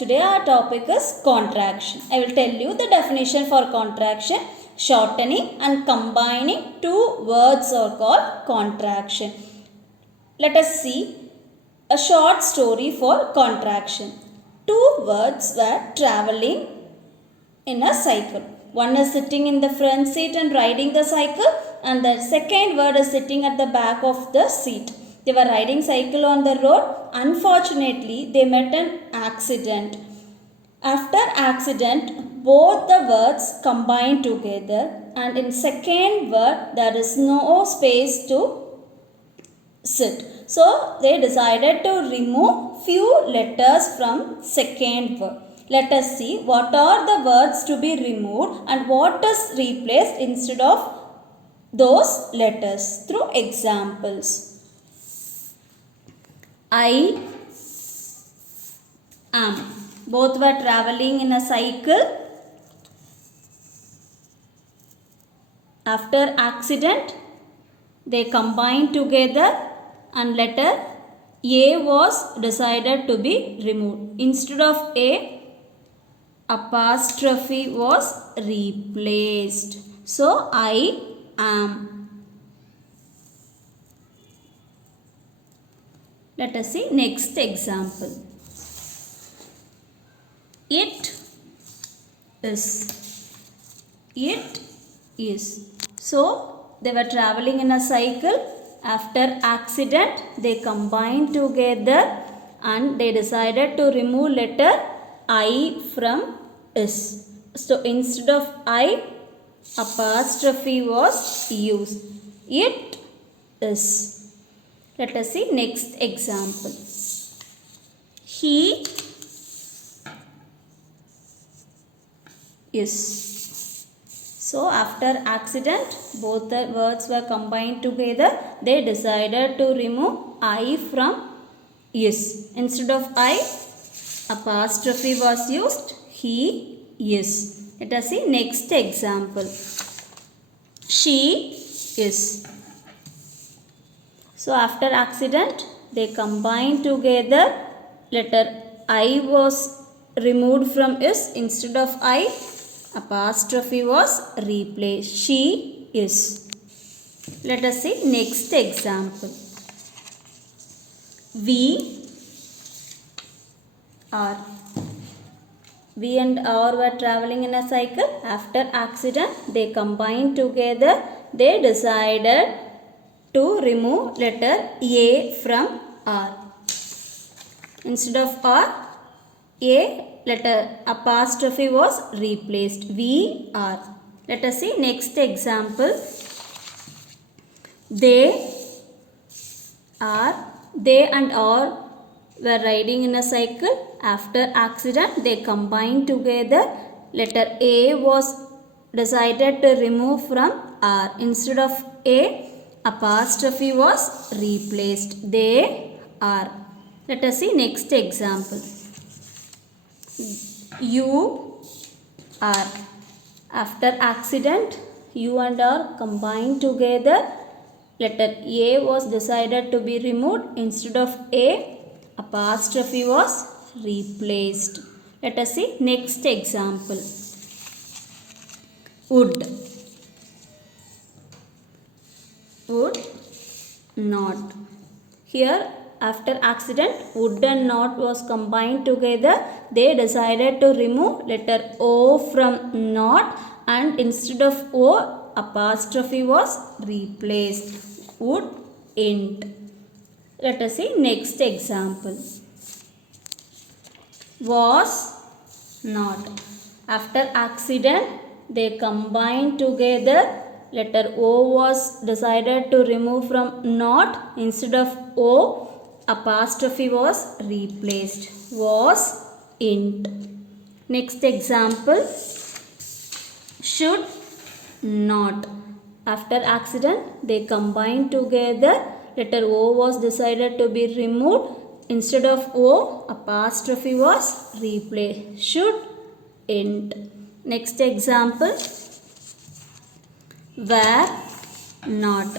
Today our topic is contraction. I will tell you the definition for contraction. Shortening and combining two words are called contraction. Let us see a short story for contraction. Two words were traveling in a cycle. One is sitting in the front seat and riding the cycle, and the second word is sitting at the back of the seat. They were riding cycle on the road. Unfortunately, they met an accident. After accident, both the words combine together, and in second word there is no space to sit. So they decided to remove few letters from second word. Let us see what are the words to be removed and what is replaced instead of those letters through examples. I am. Both were traveling in a cycle. After accident, they combined together and letter A was decided to be removed. Instead of A, apostrophe was replaced. So, I am. Let us see next example. It is. It is. So, they were traveling in a cycle. After accident, they combined together and they decided to remove letter I from is. So, instead of I, apostrophe was used. It is. Let us see next example. He is. So after accident, both the words were combined together. They decided to remove I from is. Instead of I, apostrophe was used. He is. Let us see next example. She is. So after accident, they combined together. Letter I was removed from is. Instead of I, apostrophe was replaced. She is. Let us see next example. We are. We and R were traveling in a cycle. After accident, they combined together. They decided to remove letter A from R. Instead of R, A letter apostrophe was replaced. We are. Let us see next example. They are. They and are were riding in a cycle. After accident, they combined together. Letter A was decided to remove from R. Instead of A, apostrophe was replaced. They are. Let us see next example. You are. After accident, you and R combined together. Letter A was decided to be removed. Instead of A, apostrophe was replaced. Let us see next example. Would. Would not. Here after accident, would and not was combined together. They decided to remove letter O from not, and instead of O, apostrophe was replaced. Wouldn't. Let us see next example. Was not. After accident, they combined together. Letter O was decided to remove from not. Instead of O, apostrophe was replaced. Was int. Next example. Should not. After accident, they combined together. Letter O was decided to be removed. Instead of O, apostrophe was replaced. Should int. Next example. Were not.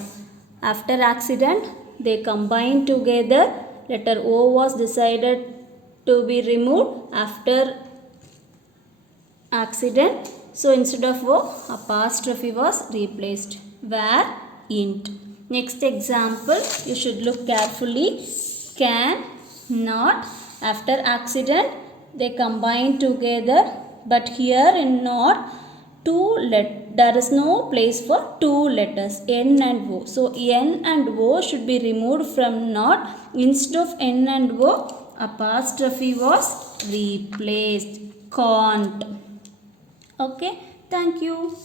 After accident, they combined together. Letter O was decided to be removed after accident. So instead of O, apostrophe was replaced. Where int. Next example, you should look carefully. Can, not, after accident they combine together, but here in not there is no place for two letters N and O. So N and O should be removed from not. Instead of N and O, apostrophe was replaced. Can't. Okay, thank you.